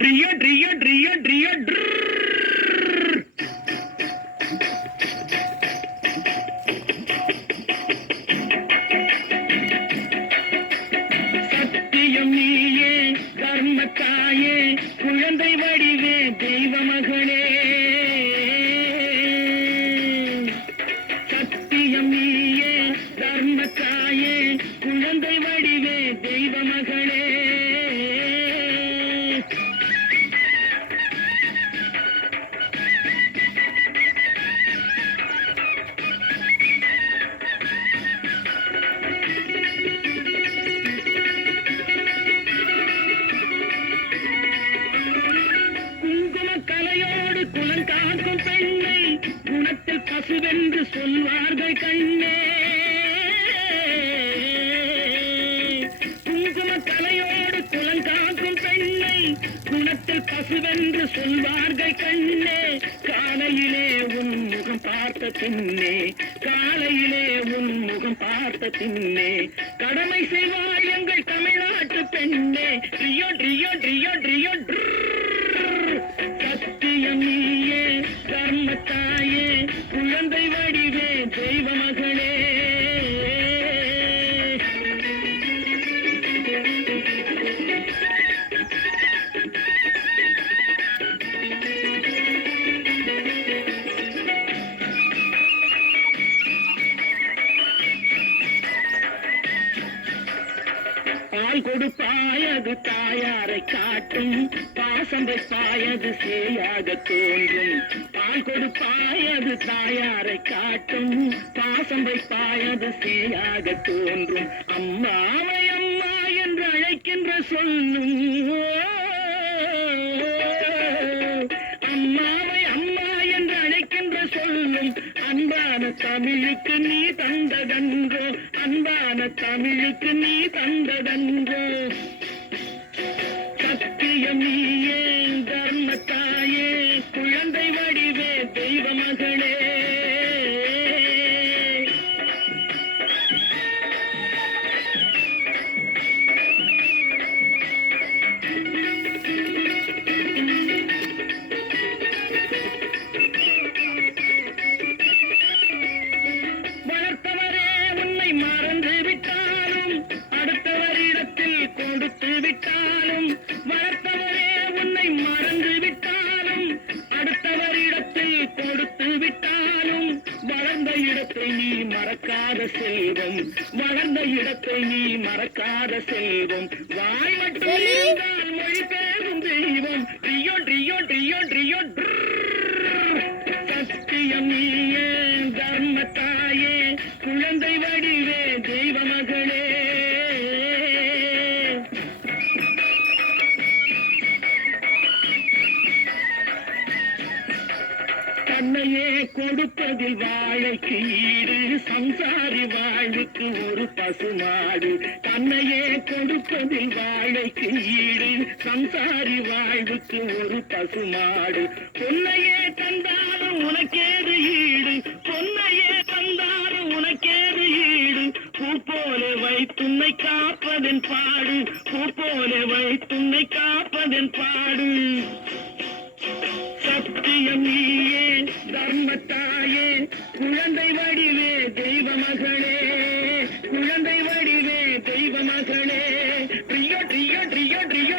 ட்ரியோ ட்ரியோ ட்ரியோ ட்ரியோ சத்தியம் நீயே தர்மத்தாயே குழந்தை வடிவே தெய்வ மகளே. சத்தியம் நீயே தர்மத்தாயே குழந்தை வடிவே தெய்வ மகளே. கலையோடு குலங்காக்கும் பெண்ணை குணத்தில் பசுவென்று சொல்வார்கள் கண்ணே. குங்கும கலையோடு குலங்காக்கும் பெண்ணை குணத்தில் பசுவென்று சொல்வார்கள் கண்ணே. காலையிலே உன் முகம் பார்த்த பின்னே, காலையிலே உன் முகம் பார்த்த பின்னே கடமை செய்வாள் எங்கள் தமிழ்நாட்டு பெண்ணே. ட்ரியோ ட்ரியோ ட்ரியோ ட்ரியோ சத்தியம் நீயே தர்மத்தாயே குழந்தை வடிவே தெய்வ மகளே. பால் கொடுப்பாயது தாயாரை காட்டும், பாசம் வைப்பாயது சேயாக தோன்றும். பால் கொடுப்பாயது தாயாரை காட்டும், பாசம் வைப்பாயது சேயாக தோன்றும். அம்மாவை அம்மா என்று அழைக்கின்ற சொல்லும், அம்மாவை அம்மா என்று அழைக்கின்ற சொல்லும் அன்பான தமிழுக்கு நீ தந்ததன்றோ, அன்பான தமிழுக்கு நீ தந்ததன்றோ. சத்தியம் நீயே தர்மத்தாயே குழந்தை வடிவே தெய்வ மகளே. வளர்த்தவரே உன்னை மறந்து விட்டாலும் அடுத்தவரிடத்தில் கொடுத்து விட்டாலும், வளர்த்தவரே உன்னை மறந்து விட்டாலும் அடுத்தவரிடத்தில் கொடுத்து விட்டாலும், வளர்ந்த இடத்தை நீ மறக்காத செல்வம், வளர்ந்த இடத்தை நீ மறக்காத செல்வம். வாய் மட்டும் இருந்தால் மொழி பேசும் தெய்வம். ட்ரியோ ட்ரியோ ட்ரியோ ட்ரியோ சத்தியம் நீயே தர்மத்தாயே குழந்தை வடிவே தெய்வ மகளே. தன்னையே கொடுப்பதில் வாழைக்கு ஈடு, சம்சாரி வாழ்வுக்கு ஒரு பசுமாடு. தன்னையே கொடுப்பதில் வாழைக்கு ஈடு, சம்சாரி வாழ்வுக்கு ஒரு பசுமாடு. பொன்னையே தந்தாலும் உனக்கேது ஈடு, பொன்னையே தந்தாலும் உனக்கேது ஈடு. பூ போல வைத்துன்னை காப்பதன் பாடு, பூ போல வைத்துன்னை காப்பதன் பாடு. சத்தியம் நீயே தர்மத்தாயே குழந்தை வடிவே தெய்வ மகளே, குழந்தை வடிவே தெய்வ மகளே. ட்ரியோ ட்ரியோ ட்ரியோ ட்ரியோ